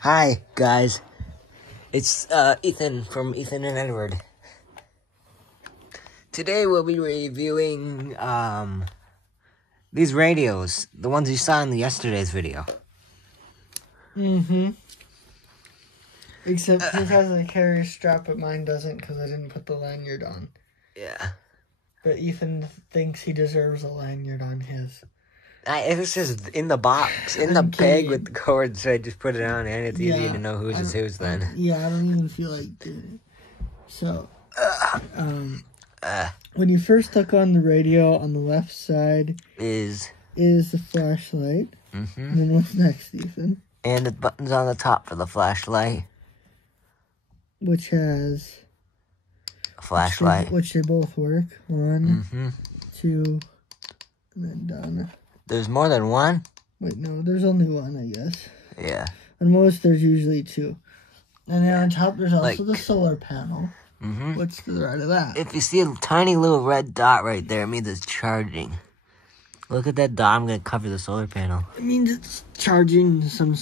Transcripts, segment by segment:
Hi, guys. It's Ethan from Ethan and Edward. Today we'll be reviewing these radios, the ones you saw in yesterday's video. Except his has a carrier strap, but mine doesn't because I didn't put the lanyard on. Yeah. But Ethan thinks he deserves a lanyard on his. It was just in the box, in the peg with the cord, so I just put it on, and it's easy to know whose is whose then. Yeah, I don't even feel like doing it. So, when you first hook on the radio, on the left side is the flashlight. And then what's next, Ethan? And the button's on the top for the flashlight. Which has a flashlight. Which they both work. 1, 2, and then done. There's more than one? Wait, no, there's only one, I guess. Yeah. On most, there's usually 2. And then on top, there's also the solar panel. What's to the right of that? If you see a tiny little red dot right there, it means it's charging. Look at that dot. I'm going to cover the solar panel. It means it's charging. Some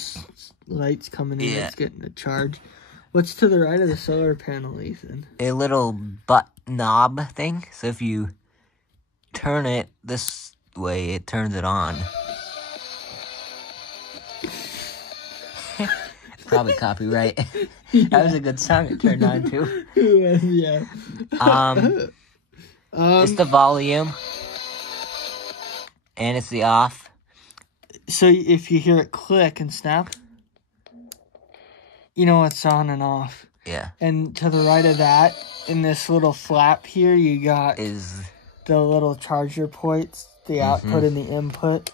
lights coming in. It's getting a charge. What's to the right of the solar panel, Ethan? A little knob thing. So if you turn it this way, it turns it on. Probably copyright. That was a good song it turned on too. Yeah. It's the volume. And it's the off. So if you hear it click and snap, you know it's on and off. Yeah. And to the right of that, in this little flap here, you got the little charger ports, the output and the input.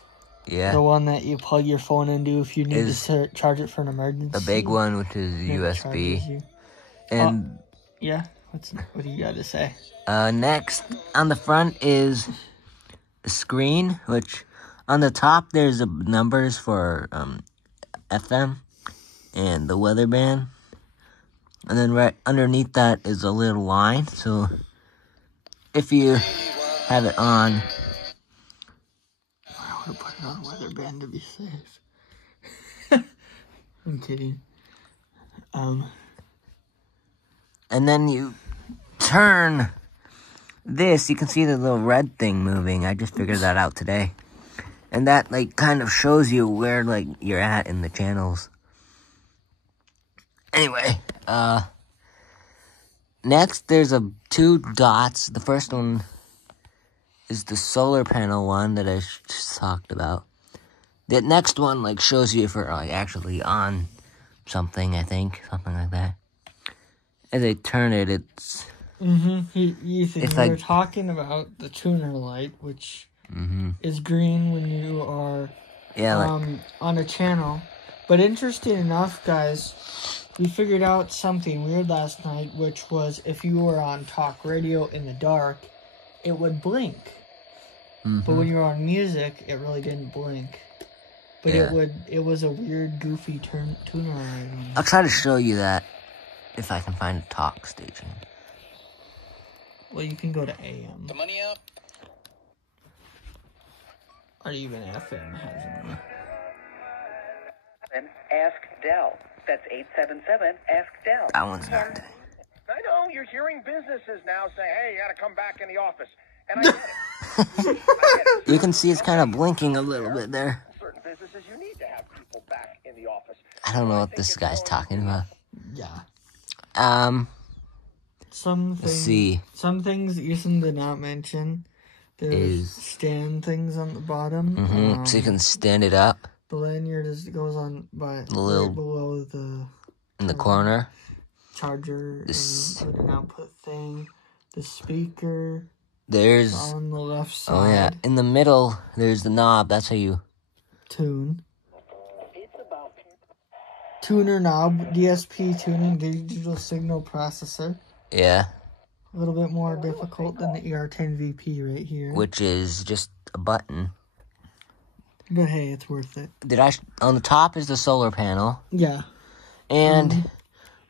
Yeah. The one that you plug your phone into if you need to charge it for an emergency. The big one, which is USB. And yeah, what do you got to say? Next, on the front is a screen, which on the top there's numbers for FM and the weather band. And then right underneath that is a little line. So if you have it on, I would put it on weather band to be safe. I'm kidding. And then you turn this, you can see the little red thing moving. I just figured that out today. And that kind of shows you where you're at in the channels. Anyway, next there's 2 dots. The first one is the solar panel one that I just talked about. The next one shows you if you're actually on something, I think, something like that. As I turn it, it's we're talking about the tuner light, which is green when you are on a channel. But interesting enough, guys, we figured out something weird last night, which was if you were on talk radio in the dark, it would blink. But when you were on music, it really didn't blink. But it was a weird, goofy tuner light. I'll try to show you that if I can find a talk station. Well, you can go to AM. The money up. Or even FM has one. Ask Dell. That's 877 Ask Dell. That one's not. I know you're hearing businesses now say, "Hey, you got to come back in the office," and I get it. You can see it's kind of blinking a little bit there. Certain businesses, you need to have people back in the office. I don't know what this guy's talking about. Yeah. Let's see. Some things Ethan did not mention. There's stand things on the bottom. So you can stand it up. The lanyard goes on right below in the corner. Charger and an output thing. The speaker. There's on the left side. Oh yeah, in the middle there's the knob. That's how you tune. Tuner knob, DSP tuning, digital signal processor. Yeah. A little bit more difficult than the ER10VP right here. Which is just a button. But hey, it's worth it. On the top is the solar panel. Yeah. And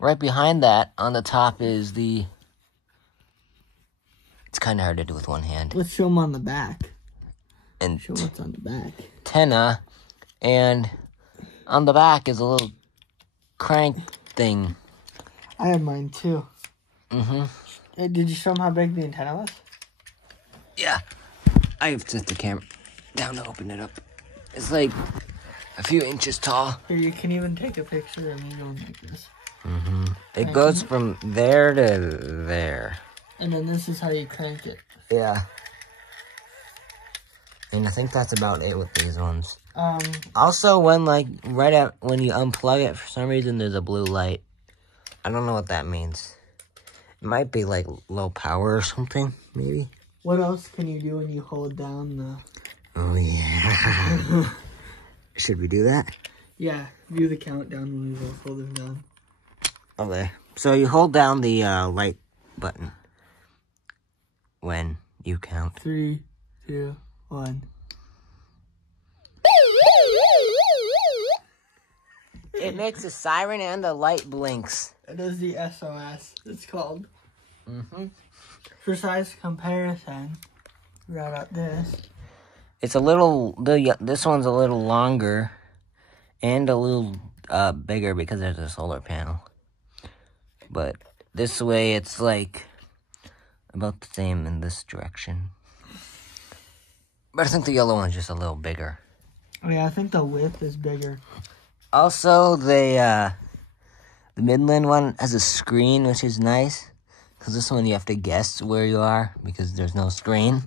right behind that, on the top is the... It's kind of hard to do with one hand. Let's show them on the back. And show what's on the back. Antenna. And on the back is a little crank thing. I have mine too. Mm-hmm. Hey, did you show them how big the antenna was? Yeah. I have to set the camera down to open it up. It's like a few inches tall. Here, you can even take a picture of me going like this. Mm-hmm. It goes from there to there. And then this is how you crank it. Yeah. And I think that's about it with these ones. Also, when when you unplug it, for some reason there's a blue light. I don't know what that means. It might be like low power or something, maybe. What else can you do when you hold down the... Oh, yeah. Should we do that? Yeah, do the countdown when we both hold them down. Okay. So you hold down the light button when you count. 3, 2, 1. It makes a siren and the light blinks. It is the SOS, it's called. Mm-hmm. For size comparison, right up this. It's a little, this one's a little longer and a little bigger because there's a solar panel. But this way it's like about the same in this direction. But I think the yellow one's just a little bigger. Oh yeah, I think the width is bigger. Also, the Midland one has a screen, which is nice. Because this one you have to guess where you are because there's no screen.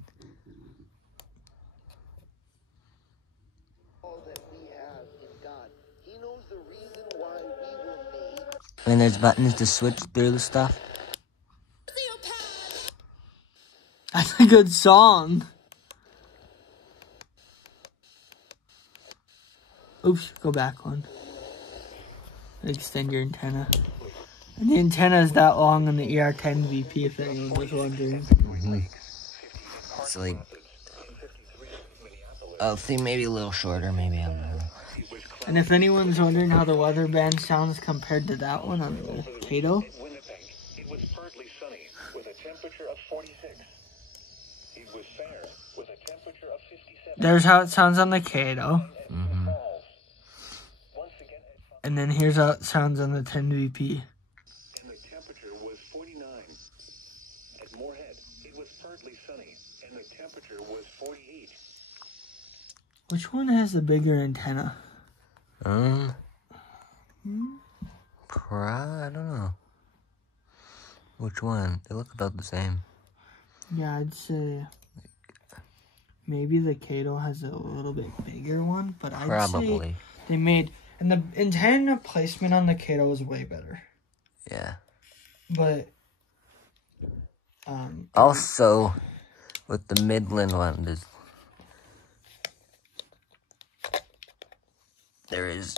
And there's buttons to switch through the stuff. That's a good song. Oops, go back one. Extend your antenna. And the antenna is that long on the ER10 VP, if anyone was wondering. Mm-hmm. It's like, I'll think maybe a little shorter, maybe, I don't know. And if anyone's wondering how the weather band sounds compared to that one on the Kaito, It was partly sunny with a temperature of 46. It was fair with a temperature of 57. there's how it sounds on the Kaito. Mm-hmm. And then here's how it sounds on the 10 VP. And the temperature was 49. At Moorhead, it was partly sunny, and the temperature was 48. Which one has the bigger antenna? I don't know. Which one? They look about the same. Yeah, I'd say maybe the Kaito has a little bit bigger one, but I'd say they made... And the antenna placement on the Kaito is way better. Yeah. But... also, with the Midland one, there is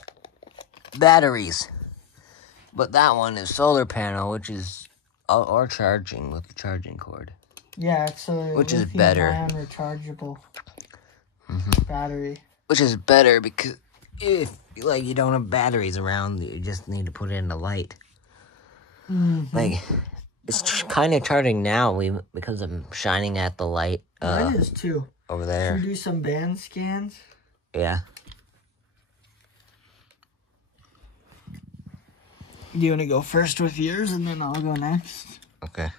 batteries. But that one is solar panel, which is... or charging with the charging cord. Yeah, it's a which is better. lithium-ion rechargeable battery. Which is better because if you don't have batteries around, you just need to put it in the light. Like it's kind of charging now because I'm shining at the light. Mine is too. Over there. Should we do some band scans? Yeah. Do you want to go first with yours and then I'll go next? Okay.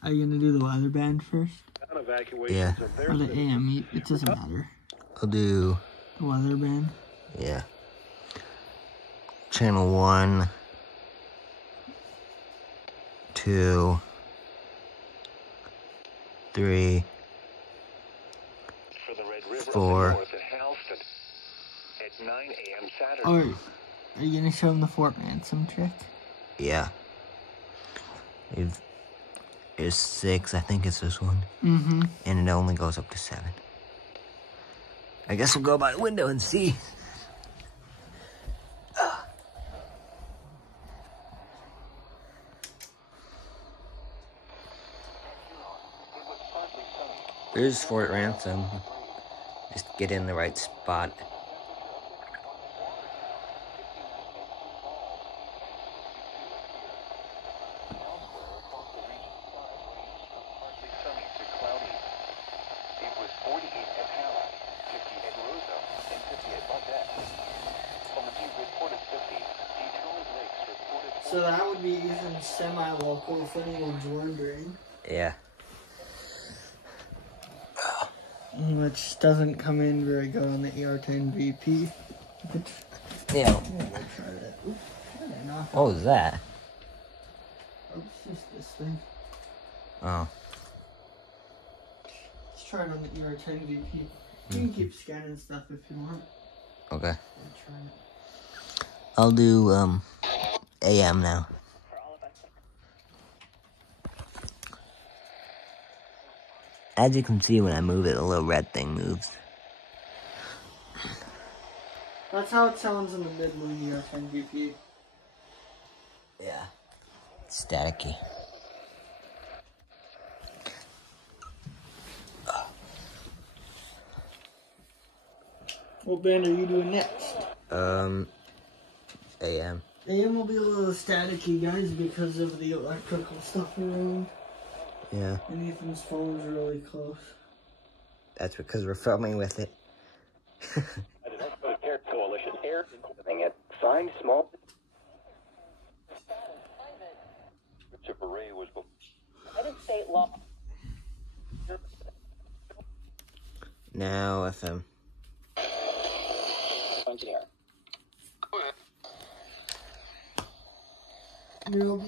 Are you going to do the weather band first? Yeah. Or the AM? It doesn't matter. I'll do... The weather band? Yeah. Channel 1, 2, 3, 4. At 9 a.m. Saturday. Or are you going to show them the Fort Ransom trick? Yeah. There's 6, I think it's this one. Mm-hmm. And it only goes up to 7. I guess we'll go by the window and see. There's Fort Ransom. Just get in the right spot. So that would be even semi-local if anyone's wondering. Yeah. Which doesn't come in very good on the ER10 VP. Yeah. Try that. Oops, what was that? Oh, it's just this thing. Oh. Let's try it on the ER10 VP. You can keep scanning stuff if you want. Okay. Try it. I'll do AM now. As you can see, when I move it, the little red thing moves. That's how it sounds in the mid-moon ER10 VP. Yeah. It's staticky. What band are you doing next? AM. AM will be a little staticky, guys, because of the electrical stuff around. Yeah. And Ethan's phone's really close. That's because we're filming with it. Coalition air it. Signed small. Chip Array was State law. Now FM. Engineer. You know,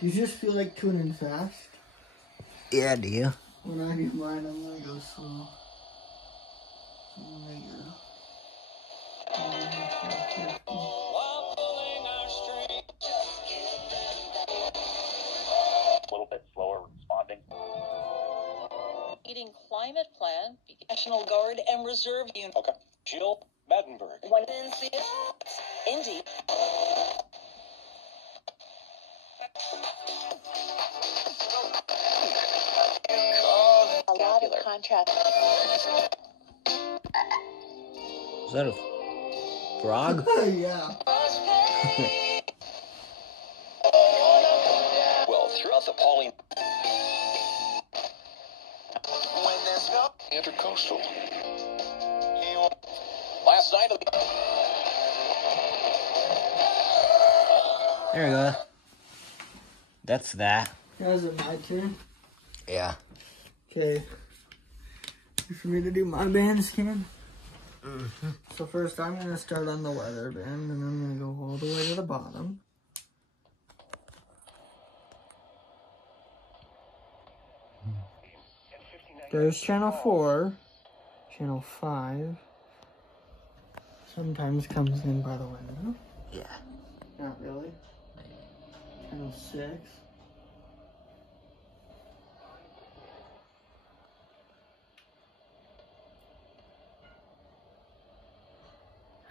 you just feel like tuning fast. Yeah, do you? When I do mine, I'm gonna go slow. A little bit slower responding. Eating climate plan, National Guard and Reserve Unit. Okay. Jill Maddenberg. One in Indy. A lot of contract. Is that a frog? Yeah. Well, throughout the Pauline. When there's no intercoastal. Last night. There we go. That's that. Now is it my turn? Yeah. Okay. For me to do my band scan? So first I'm going to start on the weather band, and I'm going to go all the way to the bottom. There's channel 4, channel 5. Sometimes comes in by the window. Yeah. Not really. Channel 6.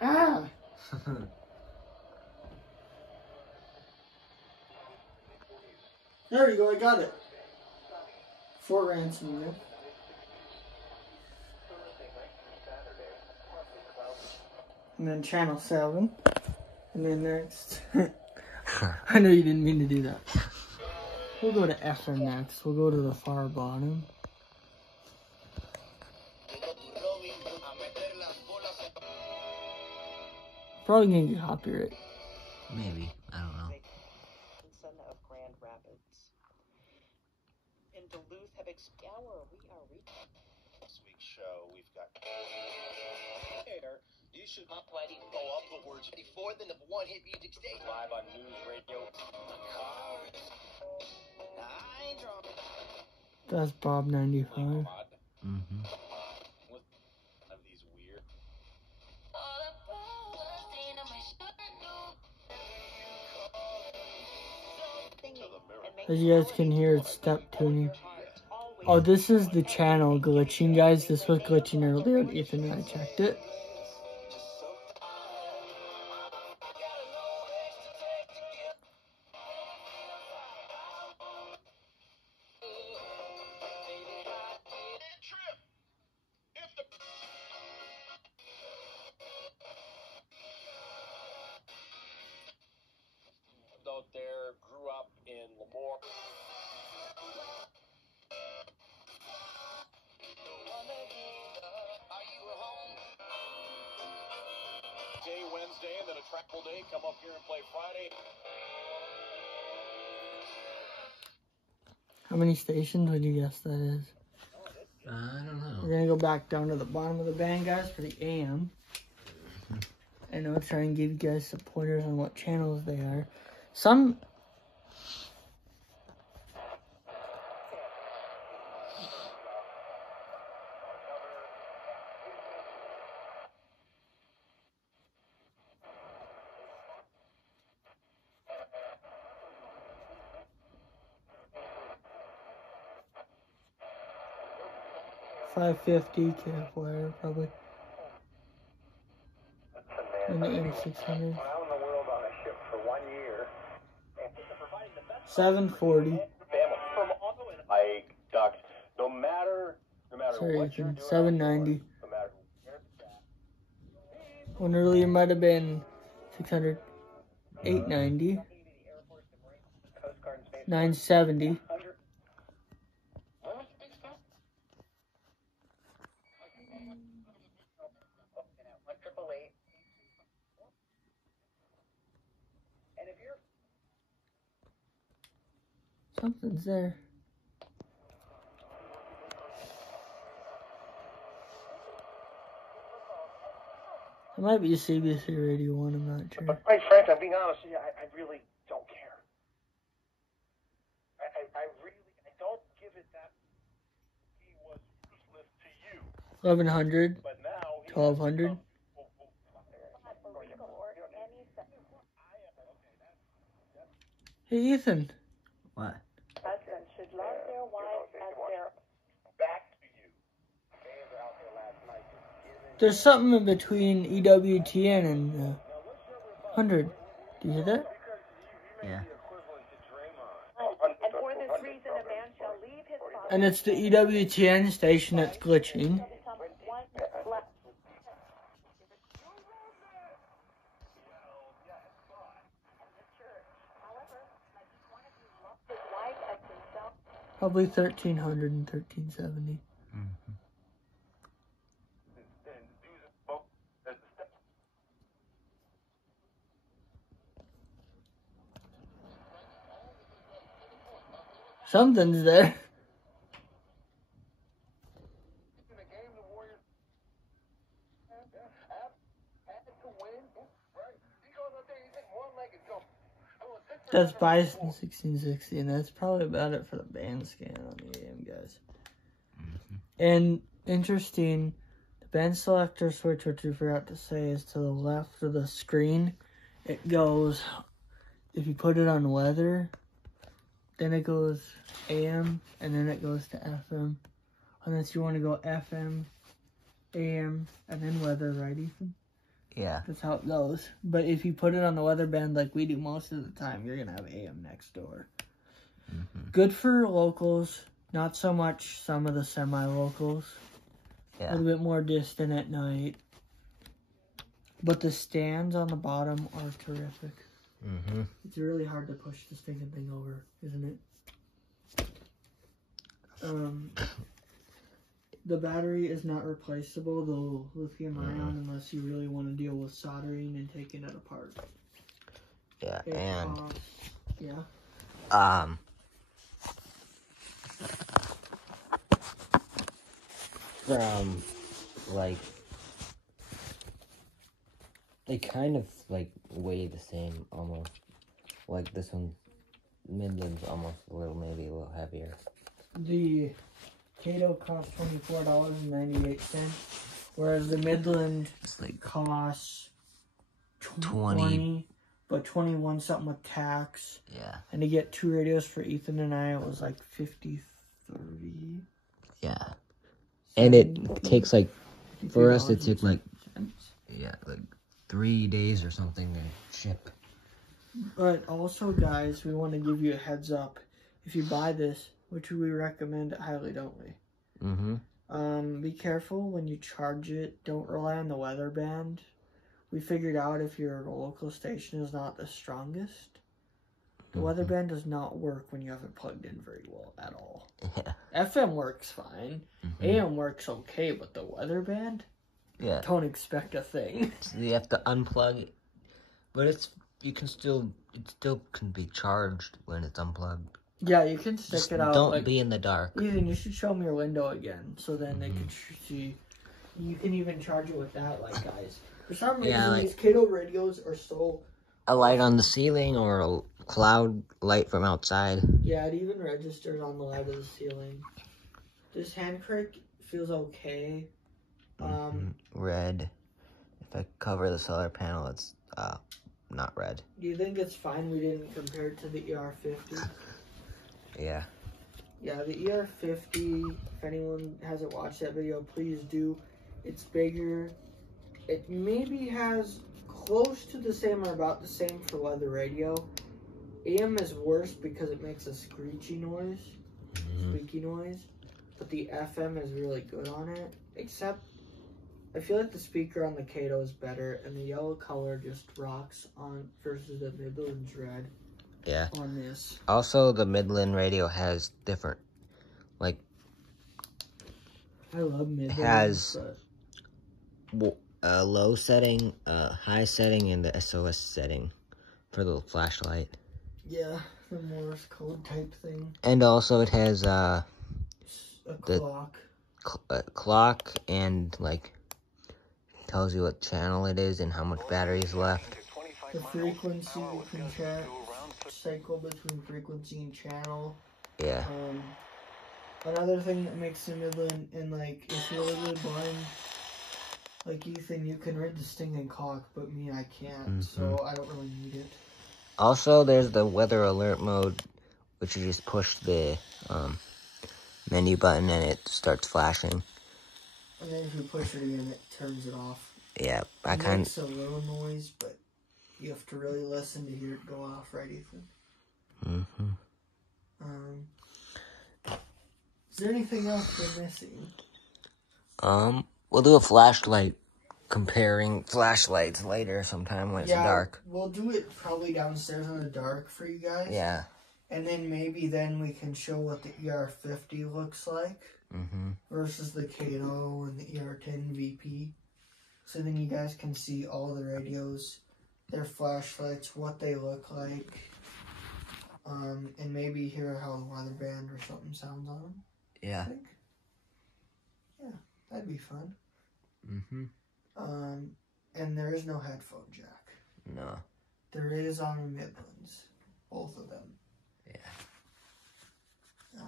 Ah! There you go, I got it. Fort Ransomware. And then channel 7. And then next. I know you didn't mean to do that. We'll go to FM next. We'll go to the far bottom. Probably gonna get copyright. Maybe. I don't know. Of Grand Rapids. In Duluth, have we are reaching. This week's show, we've got. You should not waiting. Oh, I'll put words before the number one hit music station. Live on news radio. That's Bob 95. Mm-hmm. Of these weird. As you guys can hear, it's step tuning. Oh, this is the channel glitching, guys. This was glitching earlier, and Ethan and I checked it. Out there, grew up in Lemoore. Day Wednesday, and then a travel day. Come up here and play Friday. How many stations would you guess that is? I don't know. We're going to go back down to the bottom of the band, guys, for the AM. And I'll try and give you guys some pointers on what channels they are. Some... $550 campfire, probably. And the 8600. $740. Sorry, Ethan. $790. One earlier might have been $600. $890. $970. Something's there. It might be a CBC Radio 1, I'm not sure. But quite frankly, I'm being honest with you, I really don't care. I don't give it that he was useless to you. 1100. But now 1200. Hey, Ethan. What? Husbands should love their wives as their... Back to you. Fans are out there last night. There's something in between EWTN and 100. Do you hear that? Yeah. And for this reason, a man shall leave his father... And it's the EWTN station that's glitching. Probably 1300 and 1370. Something's there. That's Bison 1660, and that's probably about it for the band scan on the AM, guys. And interesting, the band selector switch, which we forgot to say, is to the left of the screen. It goes, if you put it on weather, then it goes AM, and then it goes to FM. Unless you want to go FM, AM, and then weather, right, Ethan? Yeah. That's how it goes. But if you put it on the weather band like we do most of the time, you're going to have AM next door. Good for locals. Not so much some of the semi-locals. Yeah. A little bit more distant at night. But the stands on the bottom are terrific. It's really hard to push this thing over, isn't it? The battery is not replaceable, the lithium ion, unless you really want to deal with soldering and taking it apart. Yeah, from, like, they kind of, like, weigh the same, almost. Like, this one, Midland's almost maybe a little heavier. The Kaito costs $24.98, whereas the Midland costs 20, but 21 something with tax. Yeah. And to get 2 radios for Ethan and I, it was like 30. Yeah. And it takes like, for us it took like, like 3 days or something to ship. But also, guys, we want to give you a heads up. If you buy this, which we recommend highly, don't we? Be careful when you charge it. Don't rely on the weather band. We figured out if your local station is not the strongest, the weather band does not work when you have it plugged in very well at all. FM works fine. AM works okay, but the weather band? Don't expect a thing. So you have to unplug it. But it still can be charged when it's unplugged. Yeah, you can stick Just it out. don't be in the dark. Ethan, you should show me your window again, so then they can see. You can even charge it with that, like, guys. For some reason, these Kaito radios are so... A light on the ceiling or a cloud light from outside. Yeah, it even registers on the light of the ceiling. This hand crank feels okay. Red. If I cover the solar panel, it's not red. Do you think it's fine we didn't compare it to the ER50? Yeah. Yeah, the ER50, if anyone hasn't watched that video, please do. It's bigger. It maybe has close to the same or about the same for weather radio. AM is worse because it makes a screechy noise, squeaky noise. But the FM is really good on it. Except, I feel like the speaker on the Kaito is better, and the yellow color just rocks on versus the Midland's red. Yeah. On this. Also, the Midland radio has different, like. I love Midland. Has a low setting, a high setting, and the SOS setting for the flashlight. Yeah, the Morse code type thing. And also, it has a clock. Clock and like tells you what channel it is and how much battery is left. The frequency you can cycle between frequency and channel. Yeah. Another thing that makes the Midland, and like if you're really blind, like Ethan, you can read the sting and clock, but me, I can't, so I don't really need it. Also, there's the weather alert mode, which you just push the menu button and it starts flashing. And then if you push it again, it turns it off. Yeah, It makes a little noise, but you have to really listen to hear it go off, right, Ethan? Is there anything else we're missing? We'll do a flashlight comparing flashlights later sometime when it's dark. We'll do it probably downstairs in the dark for you guys. Yeah. And then maybe then we can show what the ER50 looks like versus the Kaito and the ER10 VP. So then you guys can see all the radios, their flashlights, what they look like, and maybe hear how the weather band or something sounds on them. Yeah. I think. Yeah, that'd be fun. And there is no headphone jack. No. There is on the Midlands, both of them. Yeah.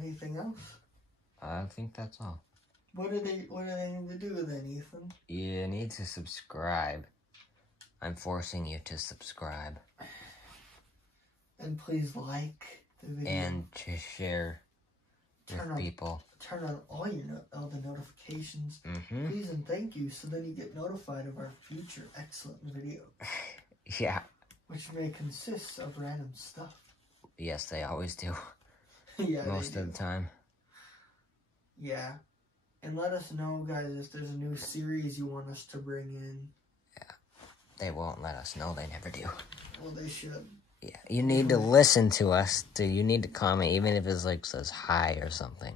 Anything else? I think that's all. What do they need to do then, Ethan? You need to subscribe. I'm forcing you to subscribe. And please like the video. And to share with people. Turn on all the notifications. Please and thank you, so then you get notified of our future excellent video. Yeah. Which may consist of random stuff. Yes, they always do. Yeah, most of the time. Yeah. And let us know, guys, if there's a new series you want us to bring in. Yeah. They won't let us know. They never do. Well, they should. Yeah. You need to listen to us. You need to comment, even if it's like says hi or something.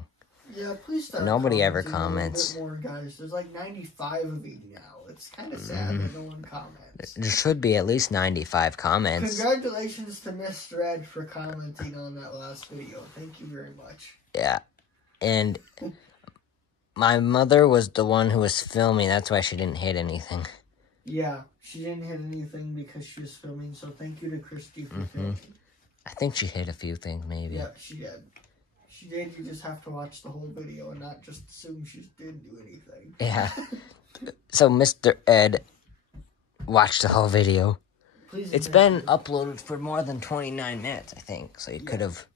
Yeah, please start. Nobody ever comments. A little bit more, guys. There's like 95 of you now. It's kind of sad that no one comments. There should be at least 95 comments. Congratulations to Miss Red for commenting on that last video. Thank you very much. Yeah. And my mother was the one who was filming. That's why she didn't hit anything. Yeah, she didn't hit anything because she was filming. So thank you to Christy for filming. I think she hit a few things, maybe. Yeah, she did. She did. You just have to watch the whole video and not just assume she didn't do anything. Yeah. So Mr. Ed watched the whole video. It's been uploaded for more than 29 minutes, I think. So you could have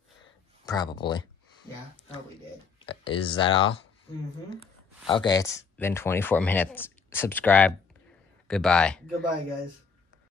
probably. Yeah, probably did. Is that all? Okay, it's been 24 minutes. Subscribe. Goodbye. Goodbye, guys.